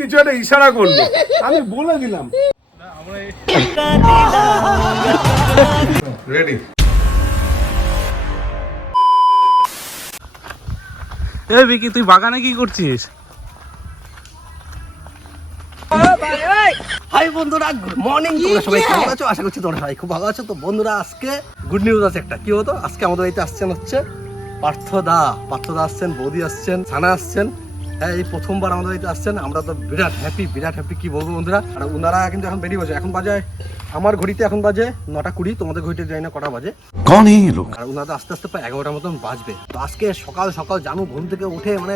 কিছু একটা ইশারা করলো, আমি বলে দিলাম। রেডি। এ বিকি, তুই বাগানে কি করছিস? হাই বন্ধুরা, গুড মর্নিং। তোমরা সবাই কেমন আছো? আশা করছি তোমরা সবাই খুব ভালো আছো। তো বন্ধুরা, আজকে গুড নিউজ আছে একটা। কি হতো, আজকে আমাদের বাড়িতে আসছেন হচ্ছে পার্থদা আসছেন, বৌদি আসছেন, ছানা আসছেন। হ্যাঁ, এই প্রথমবার আমাদের বাড়িতে আসছেন। আমরা তো বিরাট হ্যাপি কি বলবো বন্ধুরা। আর ওনারা কিন্তু এখন বেরিয়ে বসে। এখন বাজে, আমার ঘড়িতে এখন বাজে 9:20, তোমাদের ঘড়িতে জানি না কটা বাজে। কোন এই লোক? আর ওনাদের আস্তে আস্তে প্রায় 11টার মতন বাজবে। তো আজকে সকাল সকাল জানু ঘুম থেকে উঠে মানে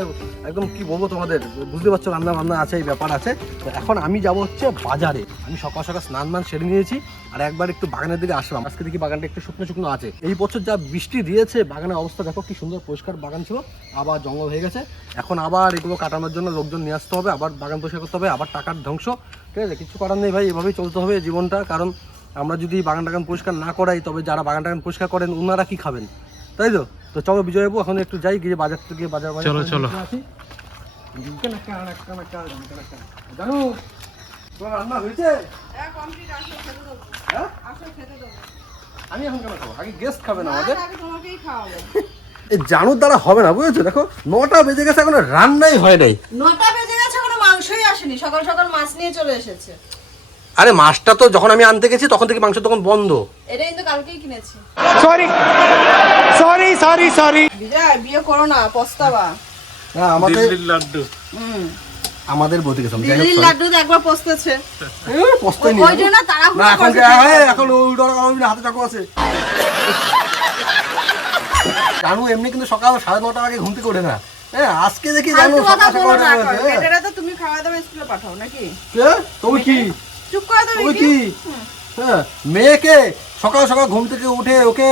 একদম কি বলবো তোমাদের, বুঝতে পারছো, রান্না বান্না আছে, এই ব্যাপার আছে। তো এখন আমি যাবো হচ্ছে বাজারে। আমি সকাল সকাল স্নান সেরে নিয়েছি আর একবার একটু বাগানের দিকে আসলাম। আজকে দেখি বাগানটা একটু শুকনো আছে। এই বছর যা বৃষ্টি দিয়েছে, বাগানের অবস্থা দেখো কি সুন্দর পরিষ্কার বাগান ছিল, আবার জঙ্গল হয়ে গেছে। এখন আবার এগুলো কাটানোর জন্য লোকজন নিয়ে আসতে হবে, আবার বাগান পরিষ্কার করতে হবে, আবার টাকার ধ্বংস। ঠিক আছে, কিছু করার নেই ভাই, এভাবেই চলতে হবে জীবনটা। কারণ আমরা যদি বাগান টাগান পরিষ্কার না করাই, তবে যারা বাগান টাগান পরিষ্কার করেন ওনারা কি খাবেন, তাই তো? তো চলো বিজয়বাবু, এখন একটু যাই, গিয়ে বাজার থেকে বাজার চলো আসি। জানো তোমার রান্না হয়েছে? আমি এখন কেন খাবো? আগে গেস্ট খাবে না আমাদের? জানুর দ্বারা হবে না, বুঝেছো? দেখো 9টা বেজে গেছে, এখনো রান্নাই হয় নাই। 9টা বেজে গেছে, এখনো মাংসই আসেনি। সকাল সকাল মাছ নিয়ে চলে এসেছে। আরে মাছটা তো যখন আমি আনতে গেছি তখন থেকে মাংসের দোকান বন্ধ। এটা কিন্তু কালকেই কিনেছি। সরি। বিজয়, বিয়ে করো না, পস্তাবা। না, আমাদের দিল্লির লাড্ডু। আমাদের বলতে গেছিলাম দিল্লির লাড্ডু তো একবার পস্তেছে। পস্তাই নি। ওই জন্য তাড়াহুড়ো এখন করছে। এখন উল্টো হাতে চাকু আছে। জানু এমনি কিন্তু সকাল 9:30 আগে ঘুম থেকে ওঠে না। হ্যাঁ, আজকে দেখি জানু কথা সকাল বলো না। সকাল এটা তো তুমি খাওয়া দাওয়া স্কুলে পাঠাও নাকি? কে? তুমি কি চুপ করে দাও। তুমি কি? হ্যাঁ, মেয়েকে সকাল সকাল ঘুম থেকে উঠে ওকে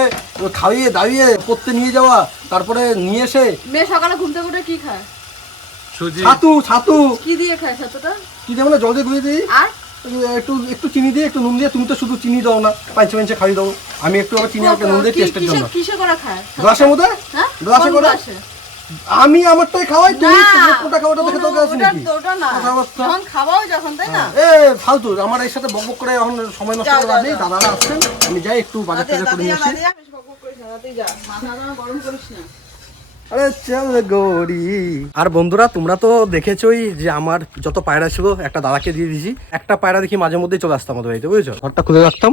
খাইয়ে দাইয়ে পড়তে নিয়ে যাওয়া, তারপরে নিয়ে এসে মেয়ে সকালে ঘুম থেকে উঠে কি খায়? সুজি। ছাতু কি দিয়ে খায় ছাতুটা? কি যেমন জল দিয়ে ধুয়ে দিই, আর একটু চিনি দিয়ে, একটু নুন দিয়ে। তুমি তো শুধু চিনি দাও না, পাঁচে খাইয়ে দাও। আমি একটু আবার চিনি আর নুন দিয়ে টেস্টের জন্য। কিসে করে খায়? গ্লাসের মধ্যে? হ্যাঁ, গ্লাসে করে। আমি আমারটাই খাওয়াই, তুমি কোনটা খাওয়াটা দেখে তোকে আছে নাকি? ওটা না, যখন খাওয়াও যখন, তাই না? এ ফালতু, আমার এই সাথে বকবক করে এখন সময় নষ্ট করে লাভ নেই। দাদারা আসছেন, আমি যাই একটু বাজার টাজার করে নিয়ে আসি। গরম করিস না। আরে চল গড়ি। আর বন্ধুরা, তোমরা তো দেখেছোই যে আমার যত পায়রা ছিল একটা দাদাকে দিয়ে দিয়েছি। একটা পায়রা দেখি মাঝে মধ্যে চলে আসতাম আমাদের বাড়িতে, বুঝেছো? ঘরটা খুলে রাখতাম,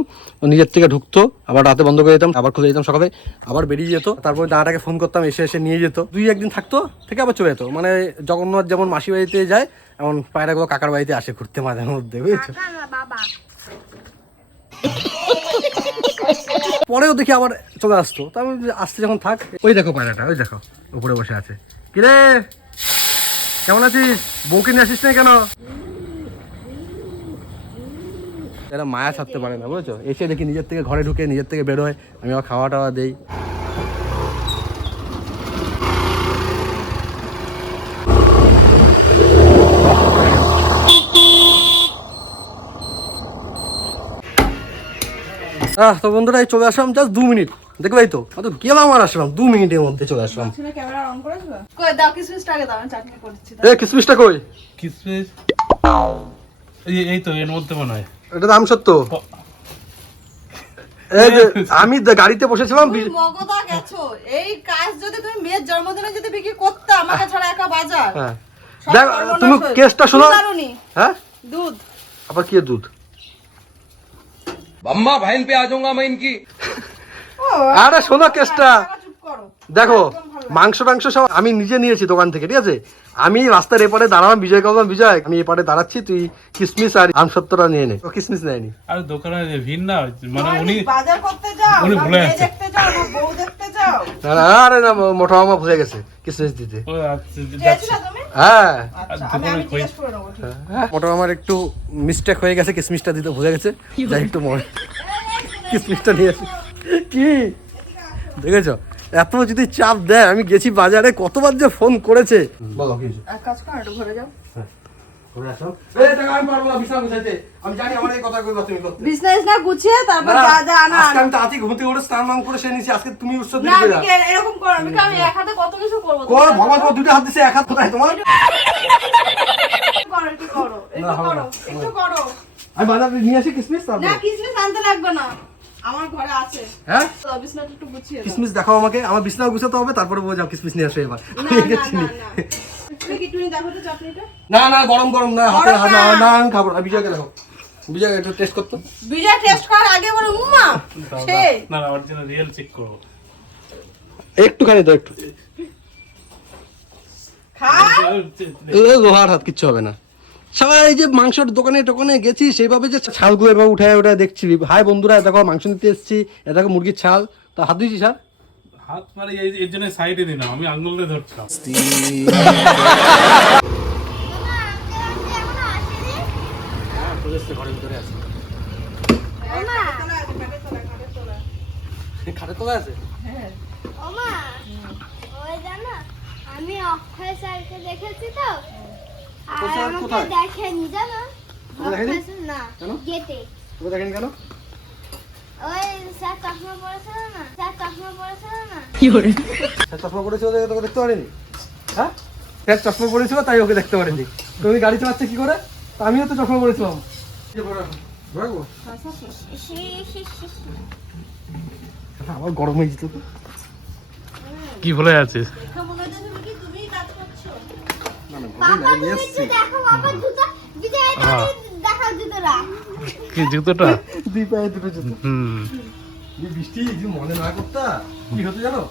নিজের থেকে ঢুকতো, আবার রাতে বন্ধ করে দিতাম, আবার খুলে যেতাম সকালে, আবার বেরিয়ে যেত। তারপর দাদাটাকে ফোন করতাম, এসে নিয়ে যেত। 2-1 দিন থাকতো, থেকে আবার চলে যেত। মানে জগন্নাথ যেমন মাসি বাড়িতে যায়, এমন পায়রাগুলো কাকার বাড়িতে আসে ঘুরতে মাঝে মধ্যে, বুঝেছো? পরেও দেখি আবার চলে আসতো। তো আমি আসতে যখন থাক, ওই দেখো পায়রাটা, ওই দেখো উপরে বসে আছে। কিরে, কেমন আছিস? বউকে নিয়ে আসিস না কেন? এরা মায়া ছাড়তে পারে না, বুঝেছো? এসে দেখি নিজের থেকে ঘরে ঢুকে, নিজের থেকে বেরোয়, আমি আবার খাওয়া টাওয়া দেই। তো বন্ধুরা, এই চলে আসলাম জাস্ট 2 মিনিট, দেখবে তো গেলাম আর আসলাম 2 মিনিটের মধ্যে চলে আসলাম। ক্যামেরা অন করেছো? কই দাও, কিসমিসটা আগে দাও, আমি চাটনি করছি। এ কিসমিসটা কই? কিসমিস এই তো এর মধ্যে মনে হয়। এটা দাম সত্য। এই যে আমি গাড়িতে বসেছিলাম, মগদা গেছো। এই কাজ যদি তুমি মেয়ের জন্মদিনে যদি বিক্রি করতে, আমাকে ছাড়া একা বাজার। হ্যাঁ, দেখ তুমি কেসটা শোনো। হ্যাঁ, দুধ আবার কি দুধ? अम्मा बहन पे आ जाऊंगा मैं इनकी। আরে শোনো কেসটা। চুপ করো। দেখো, মাংস সব আমি নিজে নিয়েছি দোকান থেকে, ঠিক আছে? আমি রাস্তার এপারে দাঁড়ালাম, বিজয় বললাম, বিজয় আমি এপারে দাঁড়াচ্ছি, তুই কিসমিস আর আমসত্ত্বটা নিয়ে নে। ও কিসমিস নেয়নি। আর দোকানে ভিড় না, মানে উনি বাজার করতে যাও, উনি ভুলে মেয়ে গেছে। দেখতে যাও, না বউ দেখতে যাও। আরে না, মোটা মামা ভুলে গেছে কিসমিস দিতে। ও আচ্ছা, চেয়েছিলা তুমি? হ্যাঁ, আচ্ছা, দোকানে আমি খই। জিজ্ঞেস করে নেবো, ঠিক আছে? মোটা মামার একটু মিস্টেক হয়ে গেছে, কিসমিসটা দিতে ভুলে গেছে। যাই একটু কিসমিসটা নিয়ে আসি। কি দেখেছো, এত যদি চাপ দেয়, আমি গেছি বাজারে, কতবার যে ফোন করেছে। বলো কি? এক কাজ কর, একটু ঘরে যাও। ঘুরে আসলাম। এই দেখো আমি পারবো না বিছানা গুছাইতে, আমি জানি আমার এই কথা কইবা তুমি করতে। বিজনেস না গুছিয়ে তারপর না, যা যা আনা আজকে আমি তাড়াতাড়ি ঘুমতে উঠে স্নান মান করে সে নিয়েছি, আজকে তুমি উৎসব না দিতে আমি না এরকম করো আমি এক হাতে কত কিছু করবো কর। ভগবান তোমার দুটো হাত দিছে, এক হাত কোথায় তোমার? করো একটু করো না, হবে না। একটু করো আমি বাজারে নিয়ে আসি কিসমিস না তারপর। কিসমিস আনতে লাগবে না আমার ঘরে আছে হ্যাঁ তো বিজনেস একটু গুছিয়ে দাও কিসমিস দেখাও আমাকে, আমার বিছানা গুছাতে হবে তারপরে বলে যাও কিসমিস নিয়ে আসো এবার। না ঠিক না আছে না না তুমি কি তুমি দেখো তো চাটনিটা না না গরম গরম না, হাতে গরম না না। না আমি খাবো না। বিজয়কে দেখো, বিজয় একটু টেস্ট করতো। বিজয় টেস্ট করার আগে বলো উম্মা সেই না না অরিজিনাল রিয়েল চেক করবো। একটুখানি তো একটু, খা লোহার হাত কিচ্ছু হবে না। সবাই এই যে মাংসের দোকানে টোকানে গেছি সেইভাবে যে ছালগুলো এবার উঠায় উঠায় দেখছি। হাই বন্ধুরা, দেখো মাংস নিতে এসেছি, এ দেখো মুরগির ছাল, তো হাত দিয়েছি স্যার। হাত মানে এর জন্য সাইডে দিলাম, আমি আঙুল দিয়ে ধরছিলাম। ঘরের ভিতরে আছে, খাটের তলায় আছে। ওমা ওই জানো আমি অক্ষয় স্যারকে দেখেছি তো, আর অক্ষয় স্যার আমাকে কোথায়? দেখেনি জানো। তোমরা দেখেনি? অক্ষয় স্যার না, কেন? গেটে তোমরা দেখেন কেন? ওই স্যার চশমা পরেছিল না, স্যার চশমা পরেছিল না। স্যার চশমা পড়েছিল তোকে দেখতে পারিনি? হ্যাঁ স্যার চশমা পড়েছিল তাই ওকে দেখতে পারিনি। তুমি গাড়ি চালাচ্ছে কি করে? তা আমিও তো চশমা পড়েছিলাম। আমার গরম হয়ে যেত তো। কি ভুলে আছিস? দেখো মনে হচ্ছে তুমি কি তুমিই কাজ করছো বাবা তুমি একটু দেখো বাবা জুতো বিজয় দেখাও জুতোটা। কি জুতোটা? দুই পায়ে দুটো জুতো। হুম এই বৃষ্টি যদি মনে না করতা কি হতো জানো?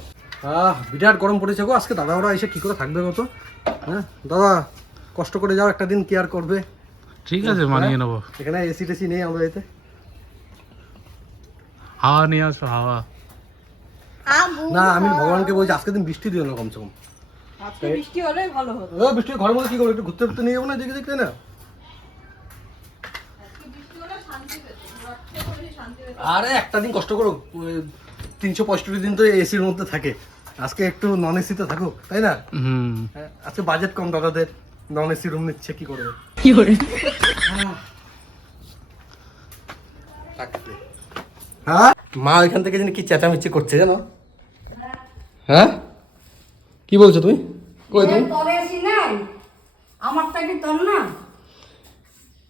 বিরাট গরম পড়েছে গো আজকে। দাদা ওরা এসে কি করে থাকবে কত? হ্যাঁ দাদা কষ্ট করে যাও, একটা দিন কেয়ার করবে। ঠিক আছে, মানিয়ে নেবো। এখানে এসি টেসি নেই আমাদের এতে। হাওয়া নিয়ে আসো, হাওয়া। না আমি ভগবানকে বলছি আজকে দিন বৃষ্টি দিও না কমসে কম। আজকে বৃষ্টি হলে ভালো হতো ও বৃষ্টি ঘরের মধ্যে কি করবো, একটু ঘুরতে ঘুরতে নিয়ে যাবো না দেখে দেখতে না। আজকে বৃষ্টি হলে শান্তি পেতো রক্ষে করে শান্তি পেতো আরে একটা দিন কষ্ট করো, 365 দিন তো এসির মধ্যে থাকে, আজকে একটু নন এসিতে থাকুক তাই না? হুম হ্যাঁ, আজকে বাজেট কম দাদাদের, নন এসি রুম নিচ্ছে কি করবে। হ্যাঁ মা ওইখান থেকে জানি কি চেঁচামেচি করছে জানো? হ্যাঁ কি বলছো তুমি? কই তুমি? আমারটা কি তোর না?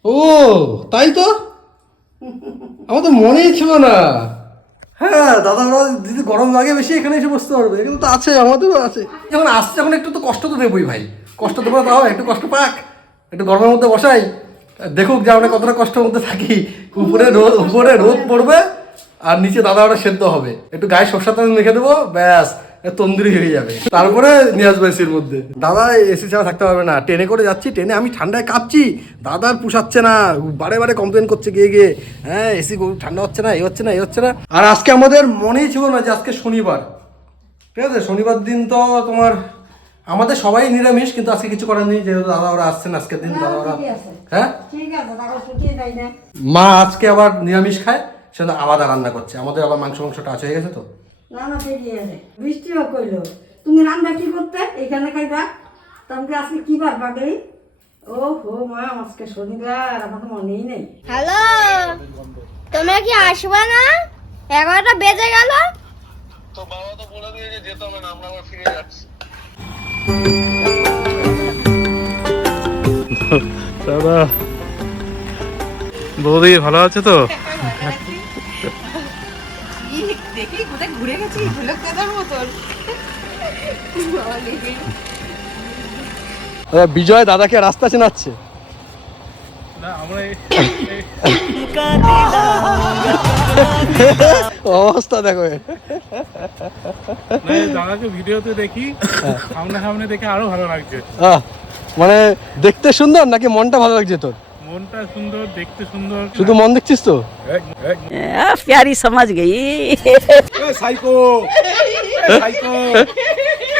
ও তাই তো, আমার তো মনেই ছিল না। হ্যাঁ দাদা ওরা যদি গরম লাগে বেশি এখানে এসে বসতে পারবে, এখানে তো আছে, আমাদেরও আছে। যখন আসছে যখন একটু তো কষ্ট তো দেবোই ভাই, কষ্ট দেবো না তাও একটু কষ্ট পাক, একটু গরমের মধ্যে বসাই, দেখুক যে আমরা কতটা কষ্টের মধ্যে থাকি। উপরে রোদ পড়বে আর নিচে দাদা ওরা সেদ্ধ হবে, একটু গায়ে সরষের তেল মেখে দেবো, ব্যাস তন্দুরি হয়ে যাবে। তারপরে নিয়ে আসবো এসির মধ্যে। দাদা এসি ছাড়া থাকতে পারবে না, ট্রেনে করে যাচ্ছি, ট্রেনে আমি ঠান্ডায় কাঁপছি, দাদার পুষাচ্ছে না, বারে বারে কমপ্লেন করছে গিয়ে গিয়ে, হ্যাঁ এসি ঠান্ডা হচ্ছে না, এই হচ্ছে না, এই হচ্ছে না। আর আজকে আমাদের মনেই ছিল না যে আজকে শনিবার, ঠিক আছে? শনিবার দিন তো তোমার আমাদের সবাই নিরামিষ, কিন্তু আজকে কিছু করার নেই, যেহেতু দাদা ওরা আসছেন আজকের দিন। দাদা ওরা হ্যাঁ ঠিক আছে, টাকা ছুটিয়ে দেয় না। মা আজকে আবার নিরামিষ খায়, সেটা আলাদা রান্না করছে। আমাদের আবার মাংসটা টাচ হয়ে গেছে তো। না না ঠিকই আছে, বৃষ্টিও কইলো তুমি রান্না কি করতে এখানে খাইবা? তোমাকে আজকে কি বার পাগলি? ও হো মা আজকে শনিবার, আমার তো মনেই নেই। হ্যালো তোমরা কি আসবে না? 11টা বেজে গেল। তো বাবা তো বলে দিয়েছে যেতে হবে না, আমরা আবার ফিরে যাচ্ছি। দাদা বৌদি ভালো আছে তো? দেখি কোথায় ঘুরে গেছি ঢোলক কাদার মতন বিজয় দাদাকে রাস্তা চেনাচ্ছে। না আমরা অবস্থা দেখো, দাদাকে ভিডিওতে দেখি, সামনে সামনে দেখে আরো ভালো লাগছে। মানে দেখতে সুন্দর নাকি মনটা ভালো লাগছে তোর? মনটা সুন্দর, দেখতে সুন্দর। শুধু মন দেখছিস তো? प्यारी समझ गई। সাইকো সাইকো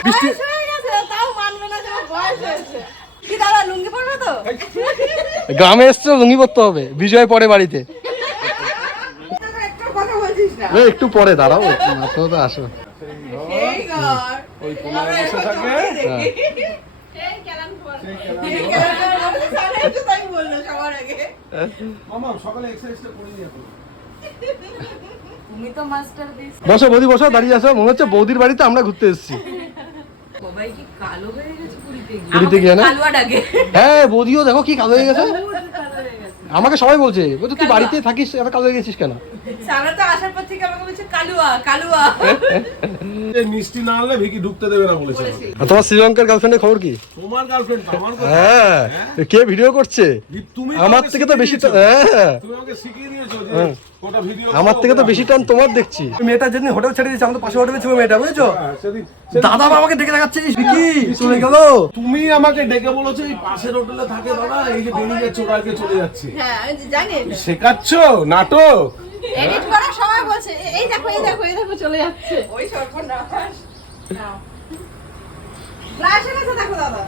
বৃষ্টি হয়ে গেছে তাও মানবে না যে আমার বয়স হয়েছে কি দাদা লুঙ্গি পরবে তো গ্রামে এসছো লুঙ্গি পরতে হবে, বিজয় পরে বাড়িতে। একটু কথা বলছিস না একটু পরে দাঁড়াও, মাত্র তো আসো। এই ঘর ওই কোনায় বসে থাকবে। এই কেলান ঘর এই কেলান ঘর বললো সবার আগে। মামা সকালে এক্সারসাইজটা করে নিয়ে আসো। তুমি তো মাস্টার দিস। বসো বৌদি, বসো, দাঁড়িয়ে আসো। মনে হচ্ছে বৌদির বাড়িতে আমরা ঘুরতে এসেছি। সবাই কি কালো হয়ে গেছে পুরীতে গিয়ে? পুরীতে গিয়ে না? কালুয়া ডাকে। হ্যাঁ, বৌদিও দেখো কি কালো হয়ে গেছে। আমাকে সবাই বলছে তুই বাড়িতে থাকিস, এত কালো হয়ে গেছিস কেন? সারা তো আসার পর থেকে আমাকে বলছে কালুয়া কালুয়া। এই মিষ্টি না আনলে ভিকি ঢুকতে দেবে না বলেছে। আর তোমার শ্রীলঙ্কার গার্লফ্রেন্ডের খবর কি? তোমার গার্লফ্রেন্ড আমার কথা। হ্যাঁ, কে ভিডিও করছে? তুমি আমার থেকে তো বেশি হ্যাঁ, তুমি আমাকে শিখিয়ে দিয়েছো যে ওটা ভিডিও। আমার থেকে তো বেশি টান তোমার দেখছি। মেয়েটা যেদিন হোটেল ছেড়ে দিয়েছে, আমাদের পাশে হোটেলে ছিল মেয়েটা, বুঝেছো? সেদিন দাদা আমাকে দেখে দেখাচ্ছে, কি চলে গেল। তুমি আমাকে ডেকে বলেছো এই পাশের হোটেলে থাকে দাদা, এই যে বেরিয়ে যাচ্ছে ওরা আজকে চলে যাচ্ছে। হ্যাঁ আমি জানি। শেখাচ্ছ নাটক। এডিট করার সময় বলছে এই দেখো এই দেখো এই দেখো চলে যাচ্ছে। ওই সর্বনাশ। গ্লাস এনেছে দেখো দাদা।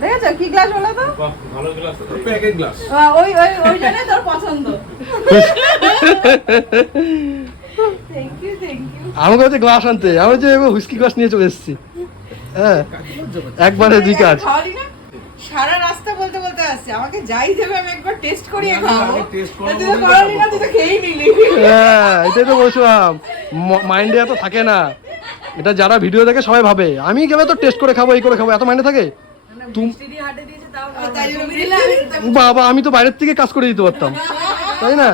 দেখেছো কি গ্লাস হলো তো? ভালো গ্লাস। Packet glass. ওই ওই ওই জন্যই তোর পছন্দ। Thank you thank you. আমাকে হচ্ছে গ্লাস আনতে, আমি যে হুইস্কি গ্লাস নিয়ে চলে এসেছি। হ্যাঁ, একবারে দুই কাজ। খাওয়ালি না? সারা রাস্তা বলতে বলতে আসছে আমাকে যাই দেবে আমি একবার টেস্ট করিয়ে খাবো। তুই তো খাওয়ালি না, তুই তো খেয়েই নিলি। হ্যাঁ, এটাই তো বলছিলাম, মাইন্ডে এত থাকে না। এটা যারা ভিডিও দেখে সবাই ভাবে আমি গেলে তো টেস্ট করে খাবো, এই করে খাবো, এত মাইন্ডে থাকে। তাই জন্য দিলে আমি বাবা, আমি তো বাইরের থেকে কাজ করে দিতে পারতাম, তাই না?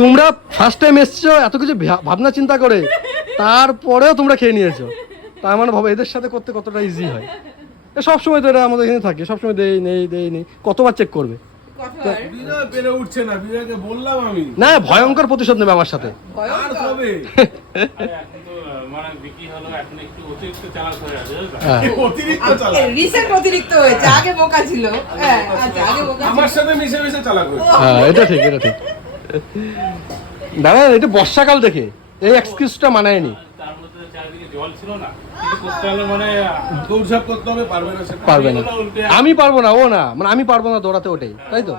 তোমরা ফার্স্ট টাইম এসছো এত কিছু ভাবনা চিন্তা করে, তারপরেও তোমরা খেয়ে নিয়েছো। তার মানে ভাবো এদের সাথে করতে কতটা ইজি হয়। সবসময় তো এরা আমাদের এখানে থাকে, সবসময় দেই নেই কতবার চেক করবে। কতবার বিজয় পেরে উঠছে না, বিজয়কে বললাম আমি। না, ভয়ঙ্কর প্রতিশোধ নেবে আমার সাথে। আর কবে? এখন তো মানে বিকি হলো এখন একটু অতিরিক্ত চালাক হয়ে আছে, বুঝলে? হ্যাঁ, অতিরিক্ত চালাক। রিসেন্ট অতিরিক্ত হয়েছে, আগে বোকা ছিল। হ্যাঁ আচ্ছা আগে বোকা ছিল। আমার সাথে মিশে মিশে চালাক হয়েছে। হ্যাঁ, এটা ঠিক, এটা ঠিক। দাদা এটা বর্ষাকাল দেখে এই এক্সকিউজটা মানায়নি। তার মধ্যে চারিদিকে জল ছিল না, কিছু করতে হলে মানে দৌড়ঝাঁপ করতে হবে, পারবে না সেটা। পারবে না, উল্টে আমি পারবো না, ও না, মানে আমি পারবো না দৌড়াতে, ওটাই তাই তো।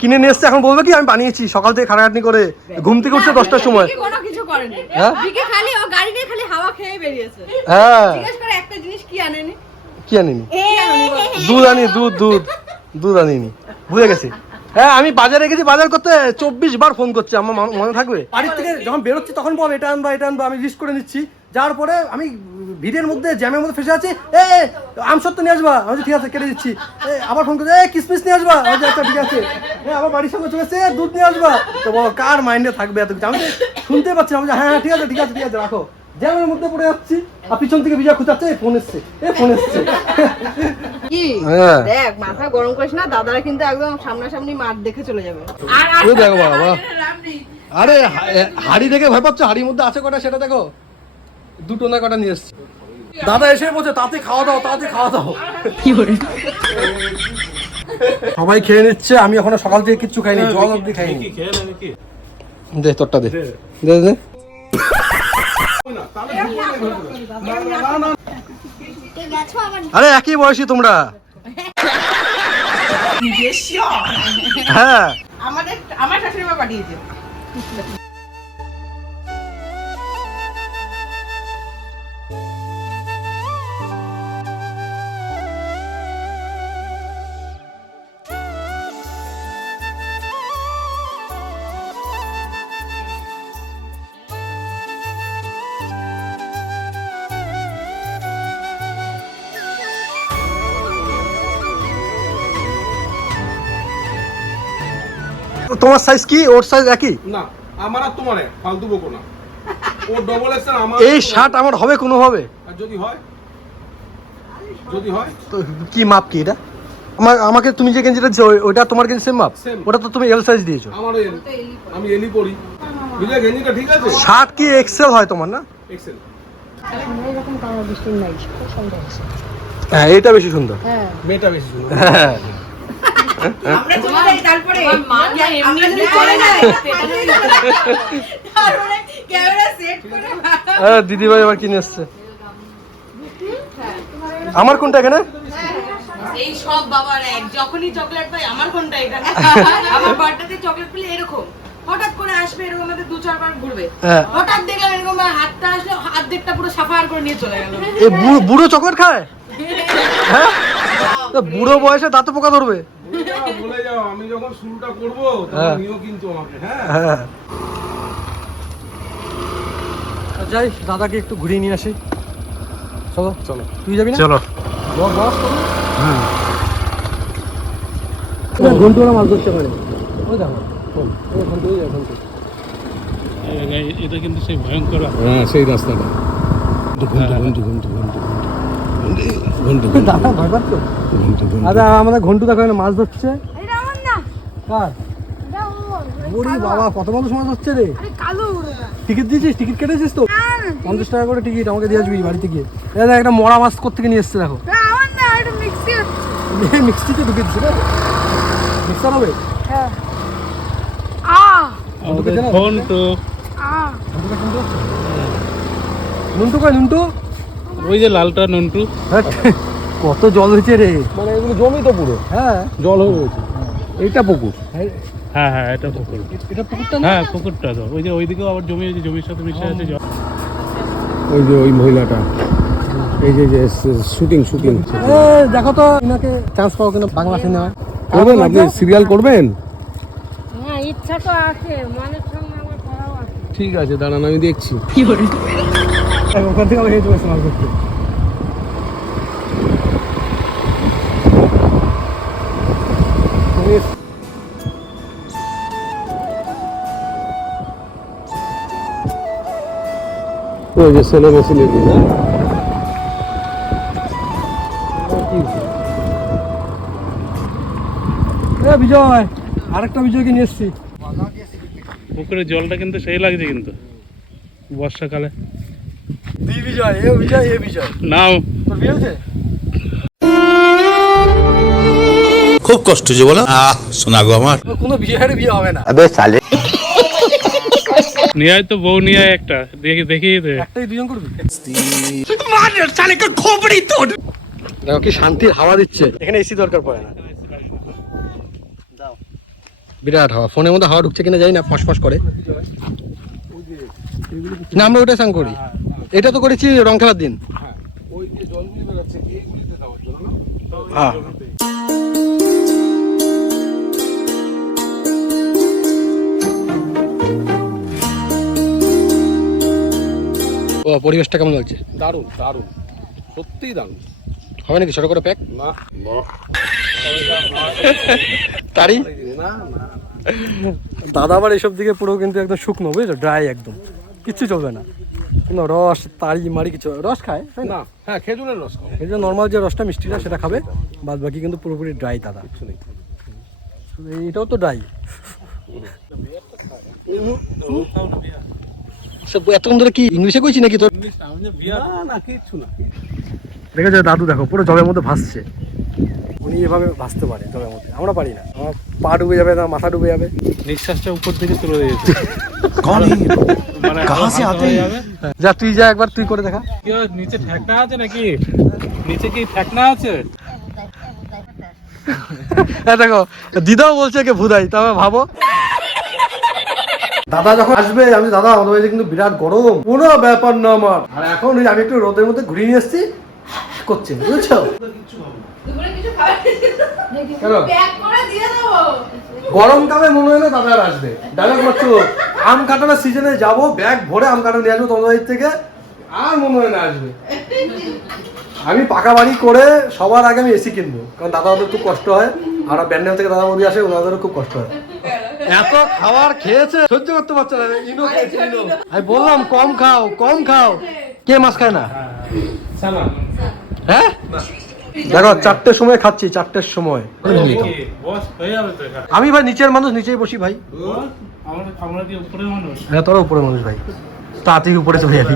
কিনে নিয়ে এসছে, এখন বলবে কি আমি বানিয়েছি, সকাল থেকে খাটাখাটনি করে ঘুম থেকে উঠছে 10টার সময়। বিকি কোনো কিছু করেনি। হ্যাঁ? বিকি খালি ও গাড়ি নিয়ে খালি হাওয়া খেয়ে বেরিয়েছে। হ্যাঁ, জিজ্ঞেস করে একটা জিনিস কি আনেনি? কি আনিনি? দুধ আনি, দুধ আনিনি, ভুলে গেছি। হ্যাঁ, আমি বাজারে গেছি, বাজার করতে 24 বার ফোন করছে, আমার মনে থাকবে? বাড়ির থেকে যখন বেরোচ্ছি তখন বল এটা আনবা এটা আনবা, আমি লিস্ট করে নিচ্ছি। যার পরে আমি ভিড়ের মধ্যে জ্যামের মধ্যে ফেসে আছি, আমসত্ব নিয়ে আসবা, আমি ঠিক আছে কেটে দিচ্ছি। আবার ফোন করছে কিসমিস নিয়ে আসবা, আমি আচ্ছা ঠিক আছে। আবার বাড়ির সঙ্গে চলে এসছে দুধ নিয়ে আসবা। তো কার মাইন্ডে থাকবে এত কিছু? আমি তো শুনতে পাচ্ছি, আমি হ্যাঁ ঠিক আছে ঠিক আছে ঠিক আছে রাখো। জ্যামের মধ্যে পড়ে যাচ্ছি, আর পিছন থেকে বিজয় খুঁজাচ্ছে ফোন এসছে, ফোন এসছে। কি হ্যাঁ, দেখ মাথা গরম করিস না, দাদারা কিন্তু একদম সামনাসামনি মাঠ দেখে চলে যাবে। আর ওই দেখো বাবা, লাভ নেই। আরে হাড়ি দেখে ভয় পাচ্ছ? হাড়ির মধ্যে আছে কটা সেটা দেখো, দুটো না কটা নিয়ে এসছি। দাদা এসে বলছে তাতে খাওয়া দাও, তাতে খাওয়া দাও। কি করে সবাই খেয়ে নিচ্ছে, আমি এখনো সকাল থেকে কিচ্ছু খাইনি, জল অব্দি খাইনি। কি খেয়ে নেবে কি? দে তোরটা দে, দে দে। গেছো আমার আরে একই বয়সী তোমরা। হ্যাঁ, আমার শাশুড়ি মা পাঠিয়েছে। তোমার সাইজ কি, ওর সাইজ একই? না, আমার আর তোমার এক, ফালতু বকো না। ও ডবল এক্সেল, আমার এই শার্ট আমার হবে কোনোভাবে? আর যদি হয়, যদি হয় তো কি মাপ কি এটা? আমাকে তুমি যে গেঞ্জিটা দিছো ওইটা তোমার গেঞ্জি সেম মাপ? Same। ওটা তো তুমি এল সাইজ দিয়েছো। আমারও এল, আমি এলই পরি। বিজয় গেঞ্জিটা ঠিক আছে? শার্ট কি এক্সেল হয় তোমার না? এক্সেল। হ্যাঁ, এটা বেশি সুন্দর। মেয়েটা বেশি সুন্দর। হ্যাঁ, আমরা চলে যাই তারপরে মা এমনি এমনি করে না তারপরে ক্যামেরা সেট করে দিদি ভাই আবার কিনে এসছে। আমার কোনটা এখানে? এই সব বাবার এক, যখনই চকলেট পাই আমার কোনটা এখানে। আমার বার্থডেতে চকলেট পেলে এরকম হঠাৎ করে আসবে, এরকম আমাদের 2-4 বার ঘুরবে, হ্যাঁ। হঠাৎ দেখলাম এরকম হাতটা আসলো, অর্ধেকটা পুরো সাফার করে নিয়ে চলে গেল। এই বুড়ো চকলেট খায়? হ্যাঁ, বুড়ো বয়সে দাঁতে পোকা ধরবে। বলে যাও আমি যখন শুরুটা করবো হ্যাঁ। তখন নিও কিন্তু আমাকে, হ্যাঁ। হ্যাঁ যাই দাদাকে একটু ঘুরিয়ে নিয়ে আসি। চলো চলো, তুই যাবি না? চলো। হ্যাঁ ঘন্টু ওরা মাছ ধরছে ওখানে, ওই দেখো ঘন্টু, ওই দেখো ঘন্টু। এটা কিন্তু সেই ভয়ঙ্কর। হ্যাঁ সেই রাস্তাটা। দাদা ভয় পাচ্ছ? আরে আমাদের ঘন্টু দেখো এখানে মাছ ধরছে। এটা আমার না, কার? এটা ওর। ওরে বাবা, কত মানুষ মাছ ধরছে রে। আরে কালো ওটা। টিকিট দিয়েছিস? টিকিট কেটেছিস তো? 50 টাকা করে টিকিট, আমাকে দিয়ে আসবি বাড়িতে গিয়ে। এই দেখ একটা মরা মাছ কোত্থেকে নিয়ে এসছে দেখো। না আমার না, এটা মিক্সি হচ্ছে। মিক্সিতে ঢুকে দিচ্ছে না, মিক্সার হবে। হ্যাঁ। ঘন্টুকে চেনো? ফোন তো ঘন্টুকে চিনতে পারছো? নুন্টু কই নুন্টু? ওই যে লালটা নন্টু। হ্যাঁ, কত জল হয়েছে রে। মানে এগুলো জমি তো পুরো। হ্যাঁ জল হয়ে রয়েছে। এইটা পুকুর। হ্যাঁ হ্যাঁ, এটা পুকুর। এটা পুকুরটা না? হ্যাঁ পুকুরটা তো ওই যে ওইদিকেও আবার জমি আছে, জমির সাথে মিশে আছে জল। ওই যে ওই মহিলাটা, এই যে শুটিং দেখো তো এনাকে চান্স পাও কিনা বাংলা সিনেমায়। করবেন, আপনি সিরিয়াল করবেন? হ্যাঁ ইচ্ছা তো আছে, মনের সঙ্গে আমার করাও আছে। ঠিক আছে দাঁড়ান আমি দেখছি। ওখান থেকে আমি হেঁটে বসে মাছ ধরতে। ওই যে ছেলে মেশিনে বিজয়, আরেকটা বিজয়কে নিয়ে এসছি। পুকুরের জলটা কিন্তু সেই লাগছে কিন্তু বর্ষাকালে। বিজয়, এ বিজয়, এ বিজয়। নাও তোর বিয়ে হয়েছে? খুব কষ্ট যে বলো শোনা গো আমার। কোনো বিয়ের বিয়ে হবে না। নিয়ে আয় তো, বউ নিয়ে আয় একটা, দেখিয়ে দে। একটাই দুজন করবি? দেখো কি শান্তির হাওয়া দিচ্ছে, এখানে এসি দরকার পড়ে না। বিরাট হাওয়া, ফোনের মধ্যে হাওয়া ঢুকছে কিনা জানি না, ফসফস করে না। আমরা ওটা সাং করি, এটা তো করেছি রং খেলার দিন। হ্যাঁ ও পরিবেশটা কেমন লাগছে? দারুণ দারুণ, সত্যিই দারুণ। হবে নাকি ছোট করে প্যাক? না তারি না না, দাদা আবার এসব দিকে পুরো কিন্তু একদম শুকনো, বুঝছো, ড্রাই একদম, কিচ্ছু চলবে না। কোনো রস তারি মারি কিছু, রস খায় তাই না? না হ্যাঁ খেজুরের রস খাও। এই যে নর্মাল যে রসটা মিষ্টিটা সেটা খাবে, বাদ বাকি কিন্তু পুরোপুরি ড্রাই দাদা। কিছু নেই। এটাও তো ড্রাই। এতক্ষণ ধরে কি ইংলিশে কইছি নাকি তোর? না না কিচ্ছু না। দেখেছো দাদু, দেখো পুরো জলের মধ্যে ভাসছে। উনি এভাবে ভাসতে পারে জলের মধ্যে, আমরা পারি না। আমার পা ডুবে যাবে, না মাথা ডুবে যাবে। নিঃশ্বাসটা উপর দিকে চলে যাচ্ছে। মানে যা তুই যা একবার, তুই করে দেখা। কি হয়, নিচে ঠেকনা আছে নাকি? নিচে কি ঠেকনা আছে? দেখো দিদাও বলছে কে ভুদাই, তবে ভাবো দাদা যখন আসবে, আমি দাদা আমাদের বাড়িতে কিন্তু বিরাট গরম, কোনো ব্যাপার না আমার। আর এখন আমি একটু রোদের মধ্যে ঘুরিয়ে নিয়ে এসছি করছে, বুঝছো? দুপুরে কিছু খাবার কেন প্যাক করে দিয়ে দেবো। গরমকালে মনে হয় না দাদা আর আসবে। ডায়লগ মারছো, আম কাটানোর সিজনে যাবো, ব্যাগ ভরে আম কাটা নিয়ে আসবো তোমাদের বাড়ির থেকে, আর মনে হয় না আসবে। আমি পাকা বাড়ি করে সবার আগে আমি এসি কিনবো, কারণ দাদা ওদের খুব কষ্ট হয়। আর ব্যান্ডেল থেকে দাদা বৌদি আসে, ওনাদেরও খুব কষ্ট হয়। এত খাবার খেয়েছে সহ্য করতে পারছে না। ইনো খেয়েছে, ইনো। আমি বললাম কম খাও, কম খাও। কে মাছ খায় না? হ্যাঁ দেখো 4টের সময় খাচ্ছি, 4টের সময়। বস হয়ে যাবে তো এখানে। আমি ভাই নিচের মানুষ, নিচেই বসি ভাই। আমরা কি উপরে মানুষ? হ্যাঁ তোরা উপরে মানুষ ভাই, তাড়াতাড়ি উপরে চলে যাবি।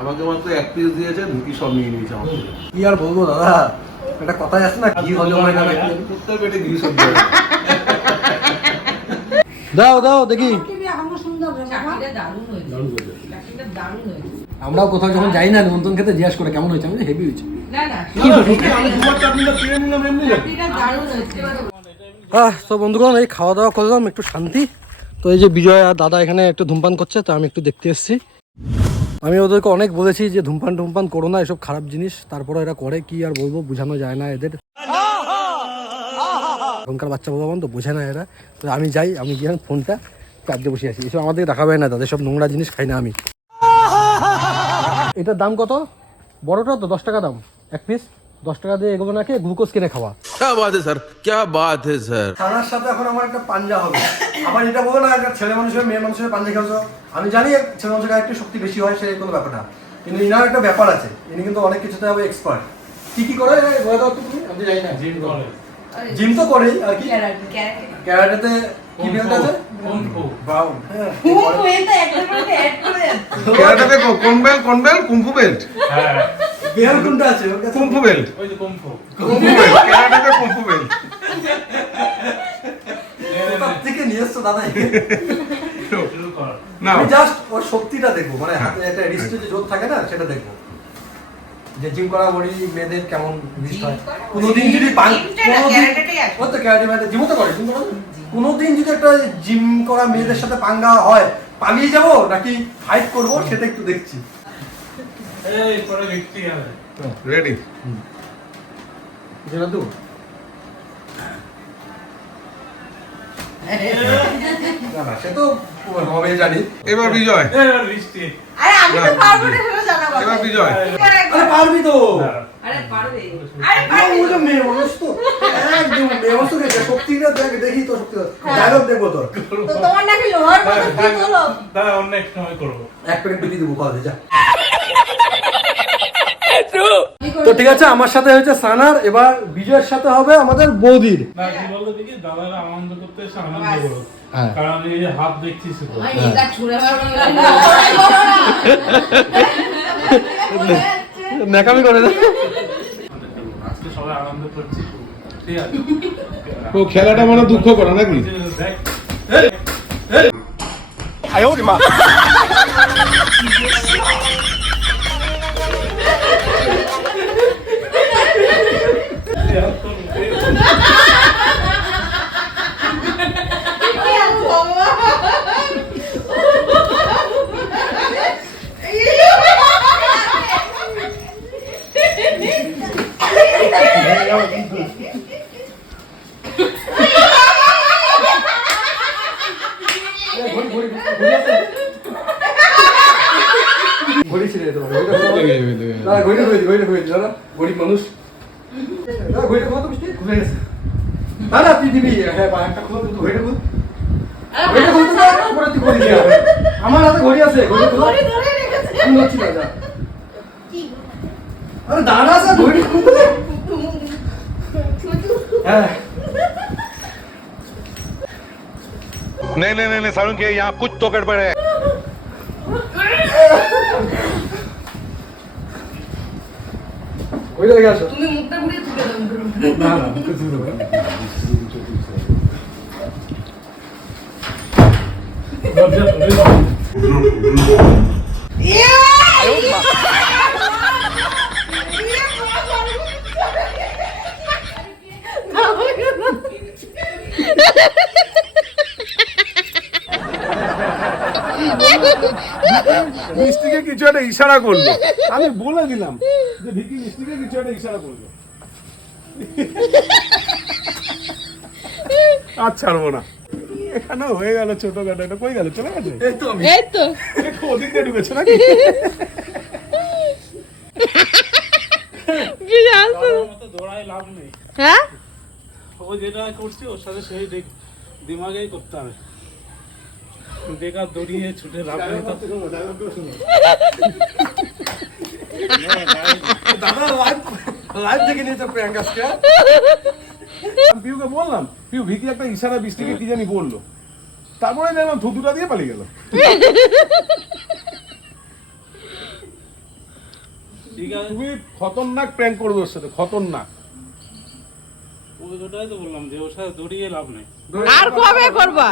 আমাকে মাত্র 1 পিস দিয়েছে, ঢুকি সব নিয়ে নিয়েছে আমার থেকে। কি আর বলবো দাদা, একটা কথাই আছে না, ঘি হজম হয় না নাকি? কুত্তার পেটে ঘি সব দেয়। দাও দাও দেখি। এখনো সুন্দর রে বাবা। আমরাও কোথাও যখন যাই না নতুন খেতে জিজ্ঞাসা করে কেমন হয়েছে, আমি হেভি হয়েছে। না না, আমি দুবার চাটনিটা কিনে নিলাম এমনি যাবে। এটা দারুণ হয়েছে। তো বন্ধুগণ এই খাওয়া দাওয়া করলাম, একটু শান্তি। তো এই যে বিজয় আর দাদা এখানে একটু ধূমপান করছে, তো আমি একটু দেখতে এসেছি। আমি ওদেরকে অনেক বলেছি যে ধূমপান করো না, এসব খারাপ জিনিস, তারপরে এরা করে, কি আর বলবো, বোঝানো যায় না এদের। এখনকার বাচ্চা বাবা তো বোঝে না এরা। তো আমি যাই, আমি গিয়ে ফোনটা চার্জে বসে আছি, এসব আমাদের রাখা হয় না, তাদের সব নোংরা জিনিস খাই না আমি। এটার দাম কত? বড়টা তো 10 টাকা দাম, এক পিস 10 টাকা দিয়ে এগোবে নাকি গ্লুকোজ কিনে খাওয়া। क्या बात है सर, क्या बात है सर। খানার সাথে এখন আমার একটা পাঞ্জা হবে। আবার এটা বলো না একটা ছেলে মানুষের মেয়ে মানুষের পাঞ্জা খেয়েছো, আমি জানি ছেলে মানুষের একটু শক্তি বেশি হয়, সে কোনো ব্যাপার না, কিন্তু ইনার একটা ব্যাপার আছে, ইনি কিন্তু অনেক কিছুতে হবে এক্সপার্ট। কি কি করে বলে দাও তুমি? আমি জানি না। জিম তো করেই আর কি, ক্যারাটেতে কি বেল্ট আছে? ব্রাউন। হ্যাঁ, ক্যারাটেতে কোন বেল্ট কুম্ফু বেল্ট। হ্যাঁ বেল্ট কোনটা আছে ওর কাছে? কুম্ফু বেল্ট, ওই যে কুম্ফু কুম্ফু বেল্ট, ক্যারাটেতে কুম্ফু বেল্ট। কোথা থেকে নিয়ে এসছো দাদা? শুরু কর। না আমি জাস্ট ওর শক্তিটা দেখবো, মানে হাতে একটা রিস্টে যে জোর থাকে না সেটা দেখবো, যে জিম করা বডি মেয়েদের কেমন রিস্ট হয়। কোনোদিন যদি ও তো ক্যারাটে ম্যাটে জিমও তো করে, জিম করে না? কোনোদিন যদি একটা জিম করা মেয়েদের সাথে পাঙ্গা হয়, পালিয়ে যাবো নাকি ফাইট করবো সেটা একটু দেখছি। এই পরে দেখতে হবে। রেডি। যেটা তো না সে তো হবে জানি। এবার বিজয়, এবার বৃষ্টি। আরে আমি তো পারবো না সেটা জানা কথা। এবার বিজয়। আরে পারবি তো। আরে পারবে। আরে পারবে। ও যে মেয়ে মানুষ তো একদম মেয়ে মানুষ তো শক্তিটা দেখি তো শক্তি ডায়লগ দেখবো তোর। তো তোমার নাকি লোহার মতো কি হলো? দাঁড়া অন্য এক সময় করবো। এক প্যাকেট বিক্রি দেবো কল যা। তো ঠিক আছে, আমার সাথে হয়েছে সানার, এবার বিজয়ের সাথে হবে আমাদের বৌদির। না কি বলতো দেখি দাদারা আনন্দ করতে এসে আনন্দ করো, হ্যাঁ। কারণ এই যে হাত দেখছিস তো। এটা ছুঁড়ে মারবো ন্যাকামি করে না। আজকে সবাই আনন্দ করছি, ঠিক আছে। ও খেলাটা মানে দুঃখ করা নাকি? দেখ ঘড়ি ছিঁড়ে যেতে পারে, গরিব মানুষ। ঘড়িটা কত মিষ্টি খুলে গেছে। না না তুই দিবি, হ্যাঁ একটা খুলে ঘড়িটা খুল, ঘড়িটা খুলতে তারপরে তুই ঘড়ি দিয়ে হবে। আমার হাতে ঘড়ি আছে, ঘড়ি খুল। আমি হচ্ছি না যা। আরে দাঁড়া আছে, ঘড়ি খুলতে দে। হ্যাঁ नहीं नहीं नहीं सारुण के यहाँ कुछ तो गड़बड़ है। ঘড়িটা দেখে আসো। তুমি মুখটা ঘুরিয়ে তুলে দাও। না না মুখে তুলে দেবো। লজ্জা ধরে দাও। মিষ্টিকে কিছু একটা ইশারা করলো, আমি বলে দিলাম যে ভিকি মিষ্টিকে কিছু একটা ইশারা করলো। আর ছাড়বো না, এখানে হয়ে গেল ছোটখাটো। এটা কই গেল? চলে গেছে? এই তো আমি। এই তো ওদিক দিয়ে ঢুকেছে নাকি? কি জানতো? বাবার মতো দৌড়ায় লাভ নেই। হ্যাঁ ও যেটা করছে ওর সাথে সেই দিমাগেই করতে হবে, বেকার দৌড়িয়ে ছুটে লাভ নেই। দাদা লাইভ দেখে নিয়েছে প্রিয়াঙ্কা আজকে। আমি পিউকে বললাম, পিউ ভিকি একটা ইশারা বৃষ্টিকে কি জানি বললো, তারপরে দেখলাম থুতুটা দিয়ে পালিয়ে গেল। ঠিক আছে, তুমি খতরনাক প্র্যাঙ্ক করবে ওর সাথে, খতরনাক। ওটাই তো বললাম যে ওর সাথে দৌড়িয়ে লাভ নেই। আর কবে করবা?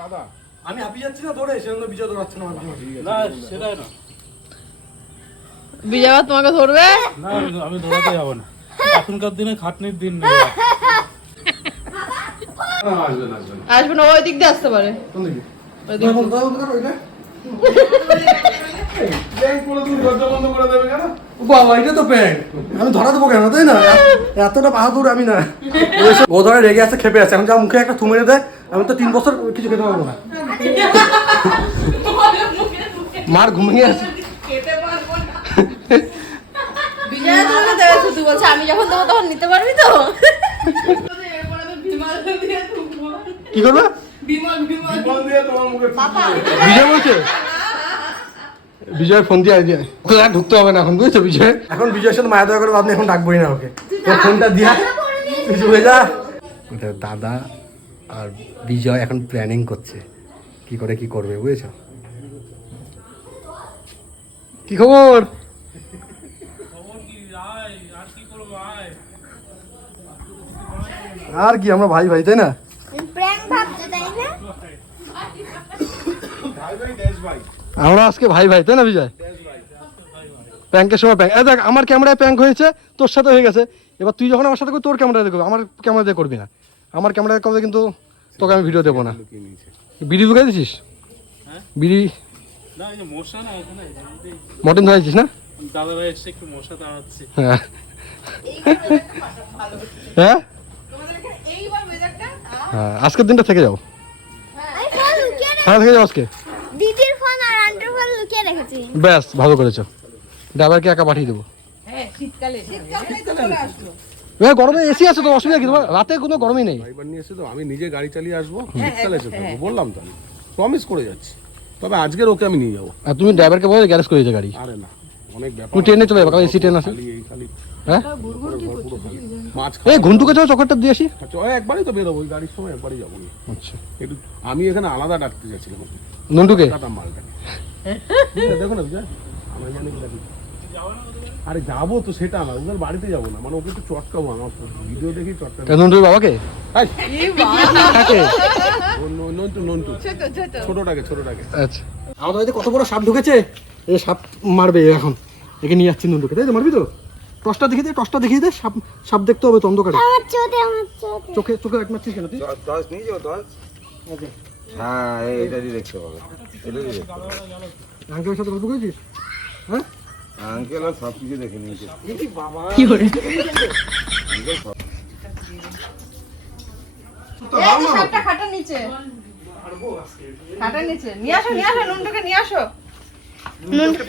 দাদা আমি হাঁপিয়ে যাচ্ছি না দৌড়ে, সেজন্য বিজয় দৌড়াচ্ছে না। না সেটাই না, বিজয় তোমাকে ধরবে না আমি দৌড়াতে যাবো না, এখনকার দিনে খাটনির দিন নেই। আসবে না, ওই দিক দিয়ে আসতে পারে। কোন দিকে? ওই দিক দিয়ে। কোন দিকে? করে দেবে কেন? বাবা এটা তো প্যান্ট, আমি ধরা দেবো কেন, তাই না? এতটা বাহাদুর আমি না। ও ধরে রেগে আছে, খেপে আছে, এখন যা মুখে একটা থুমেরে দেয়, আমি তো 3 বছর কিছু খেতে পারবো না। মার ঘুমিয়ে আছে। বিজয়ের জন্য দেবে শুধু বলছে আমি যখন দেবো তখন নিতে পারবি তো? কি করবে? ফোন দিয়ে তোমার মুখে বিজয় বলছে, বিজয় ফোন দিয়ে আইডিয়া ওকে আর ঢুকতে হবে না এখন, বুঝছো বিজয়? এখন বিজয়ের সাথে মায়া দয়া করে আপনি এখন ডাকবোই না ওকে, ওর ফোনটা দিয়া কিছু হয়ে যা। দাদা আর বিজয় এখন প্ল্যানিং করছে কি করে কি করবে, বুঝেছো? কি খবর? আর কি, আমরা ভাই ভাই, তাই না? প্র্যাঙ্ক ভাবছো তাই না? ভাই ভাই দেশ ভাই। আমরা আজকে ভাই ভাই, তাই না বিজয়? প্র্যাঙ্কের সময় প্র্যাঙ্ক, দেখ আমার ক্যামেরায় প্র্যাঙ্ক হয়েছে, তোর সাথে হয়ে গেছে, এবার তুই যখন আমার সাথে করবি তোর ক্যামেরায় দেখবি, আমার ক্যামেরা দিয়ে করবি না। আমার ক্যামেরায় করবে কিন্তু তোকে আমি ভিডিও দেবো না। বিড়ি ঢুকাই দিছিস? বিড়ি না এই যে মশা না এখানে মটন ধরেছিস না? দাদা ভাই এসে একটু মশা তাড়াচ্ছে। হ্যাঁ হ্যাঁ হ্যাঁ, আজকের দিনটা থেকে যাও, আমি ফোন লুকিয়ে সারা থেকে যাও আজকে। দিদির ফোন আর আন্টির ফোন লুকিয়ে রেখেছি। ব্যাস ভালো করেছো, ড্রাইভারকে একা পাঠিয়ে দেবো। গরমে এসি আছে তো, অসুবিধা কি তোমার? রাতে কোনো গরমই নেই। এবার নিয়ে এসে তো আমি নিজে গাড়ি চালিয়ে আসবো, শীতকালে এসে থাকবো, বললাম তো আমি প্রমিস করে যাচ্ছি। তবে আজকের ওকে আমি নিয়ে যাবো। আর তুমি ড্রাইভারকে বলে গ্যারেজ করে দিতে গাড়ি, আরে না, অনেক ব্যাপার। তুমি ট্রেনে চলে যাবে, কারণ এসি ট্রেন আছে। খালি এই খালি হ্যাঁ পুরো খালি মাছ এই ঘন্টুকে যাও, চকলেটটা দিয়ে আসি। একবারই তো বেরোবো, ওই গাড়ির সময় একবারই যাবো না। আচ্ছা, একটু আমি এখানে আলাদা ডাকতে চাচ্ছিলাম নন্টুকে। টাটা মালটাকে। দেখো না বিজয়, আমরা জানি কি ডাকি। আরে যাবো তো, সেটা না, ওদের বাড়িতে যাবো না, মানে ওকে একটু চটকাবো, আমার ভিডিও দেখি চটকাবো। নন্টুর বাবাকে কাকে? নন্টু নন্টু ছোটটাকে। আচ্ছা, আমাদের বাড়িতে কত বড় সাপ ঢুকেছে, এই সাপ মারবে এখন, একে নিয়ে যাচ্ছি নন্টুকে, তাই তো? মারবি তো? টসটা দেখিয়ে দে, টসটা দেখিয়ে দে, সাপ সাপ দেখতে হবে তো অন্ধকারে। আমার চোখে চোখে চোখে এক মারছিস কেন তুই? হ্যাঁ এটা দিয়ে দেখতে পাবে, এটা দিয়ে দেখতে পাবে। আঙ্কেলের সাথে গল্প করেছিস? হ্যাঁ আঙ্কেল আর সব কিছু দেখে নিয়েছে। খাটার নিচে নিয়ে আসো নুনটুকে নিয়ে আসো।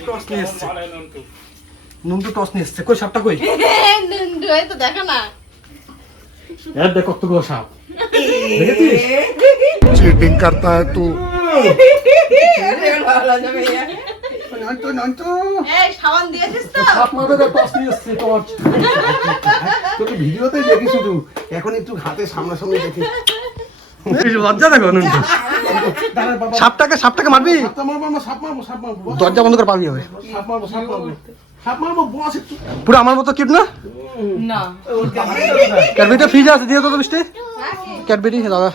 টস নিয়ে এসছে, নন্টু টস নিয়ে এসছে। কই সাপটা কই? নুনটু এই তো দেখো না, এর দেখ কতগুলো সাপ দেখেছিস? চিটিং করতা है तू। এই সাবান দিয়েছিস তো? সাপ মারবে তো, টস নিয়ে এসছে টর্চ। তোকে ভিডিওতে দেখি শুধু, এখন একটু হাতে সামনাসামনি দেখি। লজ্জা দেখো নন্টু। সাপটাকে মারবি? সাপ মারবো দরজা বন্ধ করে পাবি হবে। সাপ মারবো বস একটু। পুরো আমার মতো কিউট না? না ক্যাডবেরিটা ফ্রিজে আছে, দিয়ে তো মিষ্টি ক্যাডবেরি। দাদা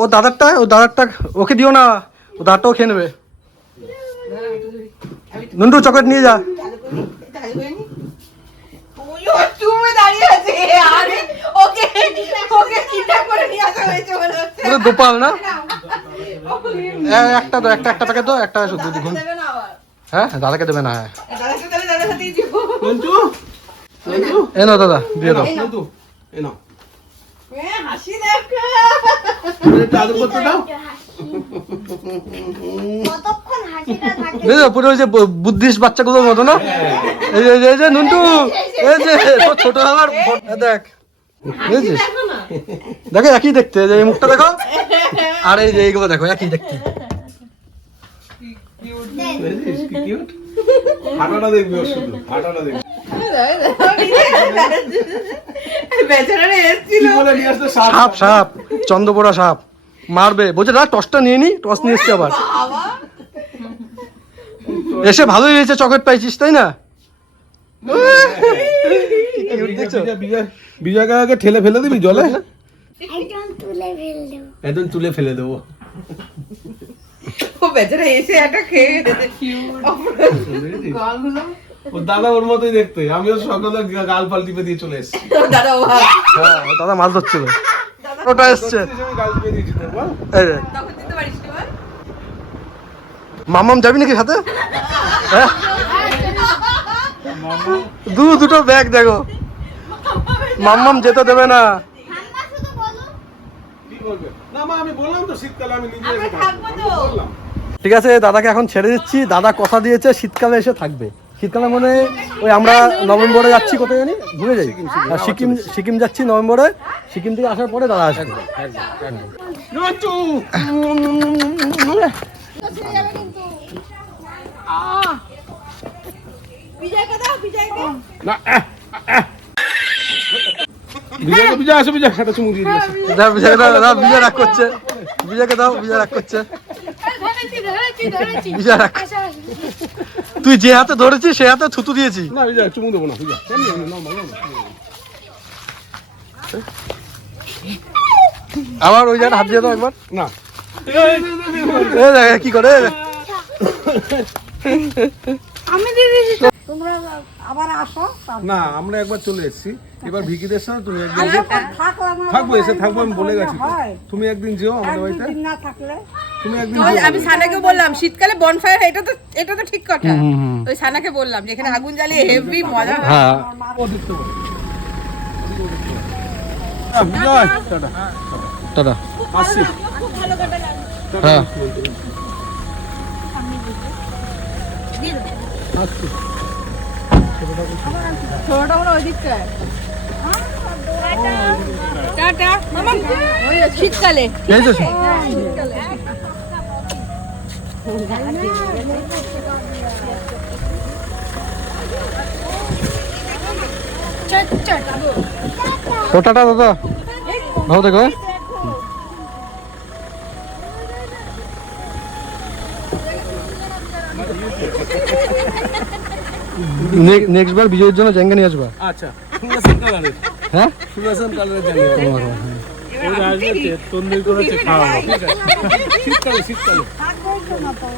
ও দাদারটা ওকে দিও না, ও দাদারটাও খেয়ে নেবে। নন্টু চকলেট নিয়ে যা। তুমি দাঁড়িয়ে আছে, আরে ওকে কিডন্যাপ করে নিয়ে আসা হয়েছে মনে হচ্ছে। পুরো গোপাল না? একটা তো একটা টাকা তো, একটা শুধু দেখুন। দেবে না আবার, হ্যাঁ দাদাকে দেবে না। দাদাকে দেবে, দাদার সাথেই দিব। নন্টু এ নাও দাদা, দিয়ে দাও। নন্টু এ নাও, হাসি দেখো, একটু আদর করতে দাও। কতক্ষণ হাসিটা থাকে। বুঝলো, পুরো ওই যে বুদ্ধিস্ট বাচ্চাগুলোর মতো না? এই যে নন্টু, এই যে তোর ছোট আমার দেখ, বুঝেছিস? দেখো একই দেখতে, যে এই মুখটা দেখো, আর এই যে এইগুলো দেখো একই দেখতে। হাঁটাটা দেখবি, ওর শুধু হাঁটাটা দেখবি। বেচারা এসেছিল। কি বলে নিয়ে আসতে? সাপ সাপ চন্দ্রপোড়া সাপ মারবে, বলছে না টসটা নিয়ে নি, টস নিয়ে এসছে আবার। এসে ভালোই হয়েছে, চকলেট পাইছিস তাই না? বিজয় কাকাকে ঠেলে ফেলে দিবি জলে, একদম তুলে ফেল দেবো। একদম তুলে ফেলে দেবো। ও বেচারা এসে একটা খেয়ে ওর দাদা ওর মতোই দেখতে, আমিও সকালে গাল পাল টিপে দিয়ে চলে এসেছি। দাদা হ্যাঁ দাদা মাছ ধরছিল, ওটা এসছে। গাল টিপে দিয়েছি তো, বল। এই যে, তখন দিতে পারিস না বল? মামাম যাবি নাকি সাথে? হ্যাঁ দুটো ব্যাগ দেখো, মাম্মাম যেতে দেবে না। ঠান্ডা শুধু বলো। কি বলবে? না মা, আমি বললাম তো শীতকালে আমি নিজে আমরা এসে থাকবো থাকবো। তো। আমি বললাম। ঠিক আছে, দাদাকে এখন ছেড়ে দিচ্ছি। দাদা কথা দিয়েছে শীতকালে এসে থাকবে। শীতকালে মানে ওই আমরা নভেম্বরে যাচ্ছি, কোথায় জানি ভুলে যাই। আর সিকিম যাচ্ছি নভেম্বরে। সিকিম থেকে আসার পরে দাদা আসবে। বিজয়কে দাও, বিজয়কে। না, বিজয় আসো, বিজয় একটা চুমু দিয়ে দিয়েছে। বিজয় রাগ করছে, বিজয়কে দাও, বিজয় রাগ করছে, বিজয় রাগ। তুই যে হাতে ধরেছিস সে হাতে থুতু দিয়েছি। না বিজয়, চুমু দেবো না বিজয়। কেমনি নর্মাল। আবার ওই জায়গায় হাত দিয়ে দাও একবার। না কি করে তোমরা আবার আসো। না, আমরা একবার চলে এসেছি, এবার ভিকিদের সাথে তুমি একদিন আরে যেও। থাকলাম না, থাকবো, এসে থাকবো, আমি বলে গেছি তো। হয়। তুমি একদিন যেও আমাদের বাড়িতে, একদিন না থাকলে তুমি একদিন ওই যেও। আমি সানাকে বললাম শীতকালে বনফায়ার, এটা তো ঠিক কথা। ওই সানাকে বললাম যে এখানে আগুন জ্বালিয়ে হেভি মজা হয়। হ্যাঁ ও দেখতে পাবো। বিজয় টাটা। দাদা আসছি। হ্যাঁ ছোটটা হলো ওই দিকটায়। টাটা মামা, ওই শীতকালে। এই তো টাটা দাদা, ভালো দেখো। নেক্সট বার বিজয়ের জন্য জায়গা নিয়ে আসবা। আচ্ছা, সুদর্শন কালারের। হ্যাঁ সুদর্শন কালারের জানি। ওই আসবে তন্দুরি করেছে খাওয়াবো। শীতকালে, শীতকালে। থাকবে না তো।